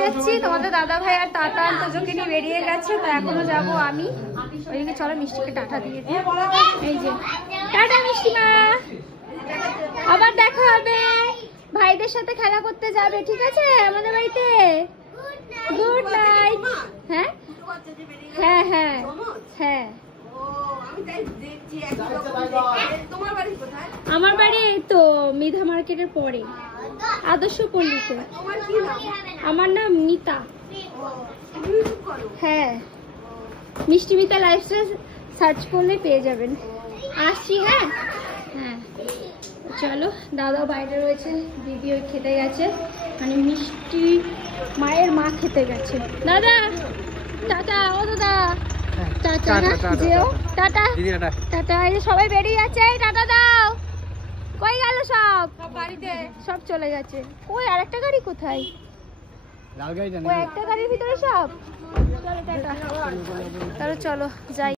যাচ্ছি, তোমাদের দাদা ভাই আর টাটা তোজোকে নিয়ে বেরিয়ে গেছে, তো এখনো যাবো আমি। ওইদিকে চলো মিষ্টিকে টাটা দিয়ে দিই। এই যে টাটা মিষ্টিমা, আবার দেখা হবে। ভাইদের সাথে খেলা করতে যাবে, ঠিক আছে আমাদের বাড়িতে। Good night. হ্যাঁ হ্যাঁ হ্যাঁ হ্যাঁ। আমার বাড়ি এই তো মিধা মার্কেটের পরে, আদর্শ পল্লীতে। আমার নাম মিতা। হ্যাঁ, মিষ্টি মিতা লাইফস্টাইল সার্চ করলে পেয়ে যাবেন। আসছি। হ্যাঁ হ্যাঁ চলো, দাদা বাইরে রয়েছে, দিদি ওই খেতে গেছে, মানে মিষ্টি মায়ের মা খেতে গেছে। দাদা টাটা। ও দাদা টাটা। যেও টাটা টাটা। এই যে সবাই বেরিয়ে যাচ্ছে, টাটা দাও। কই গেল সব? বাড়িতে সব চলে গেছে। কই আরেকটা গাড়ি কোথায়? লাল গাড়িটা নেই, ওই একটা গাড়ির ভিতরে সব। চলো টাটা। তাহলে চলো যাই।